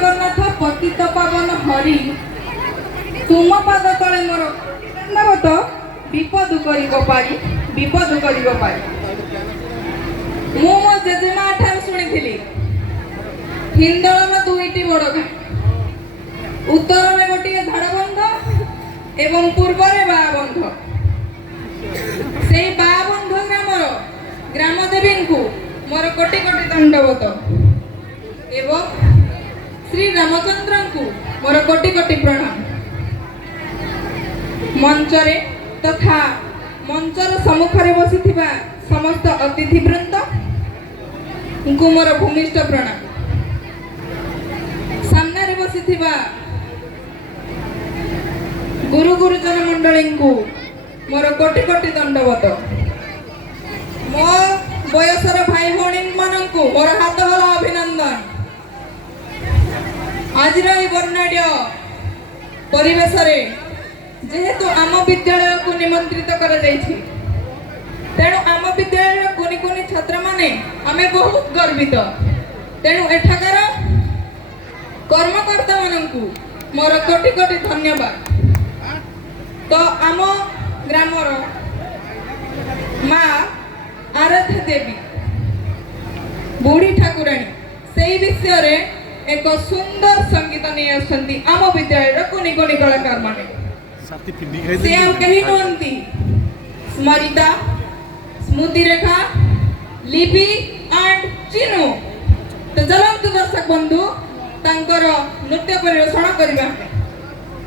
जगन्नाथ पतित पावन हरि तुम पाद तले मोर दंडवत विपद करिगो पारी विपद करिगो पारी। मु मो जेजेमा ठार सुनिथिली हिंदळन दुईटी बड़ गाँ उत्तर में गोटे धाड़बंध एवं पूर्व में बाबंध से बाबंध ग्रामर ग्रामदेवी को मोर कोटि कोटि दंडवत एवं श्री रामचंद्र को मोर कोटि कोटि प्रणाम। मंचरे तथा मंचर सम्मुखरे बसिथिबा समस्त अतिथिवृंद को मोर भूमिष्ठ प्रणाम। सामने बसिथिबा गुरु गुरुजन मंडली को मोर कोटि कोटि दंडवत। मो बयसर भाई भौणी मान को मोर हाथ हला अभिनंदन। आज वर्णाढ़ परिवेश जेहेतु आम विद्यालय को निमंत्रित कर तेणु आम विद्यालय कुनि कुनि छात्र माने आमे बहुत गर्वित। तेणु एठाकार कर्मकर्ता मानकु मोर कोटि कोटि धन्यवाद। तो आम ग्रामर माँ आराध्या देवी बुढ़ी ठाकुराणी से विषय रे एक सुंदर संगीत नहीं आसंती आम विद्यालय कुनि कुनि कलाकार माने से आउ कहीं नहंती स्मरिता स्मृति रेखा लिपि एंड चिनु। तो चलंतु दर्शक बंधु तांकर नृत्य परिवेषण करबा।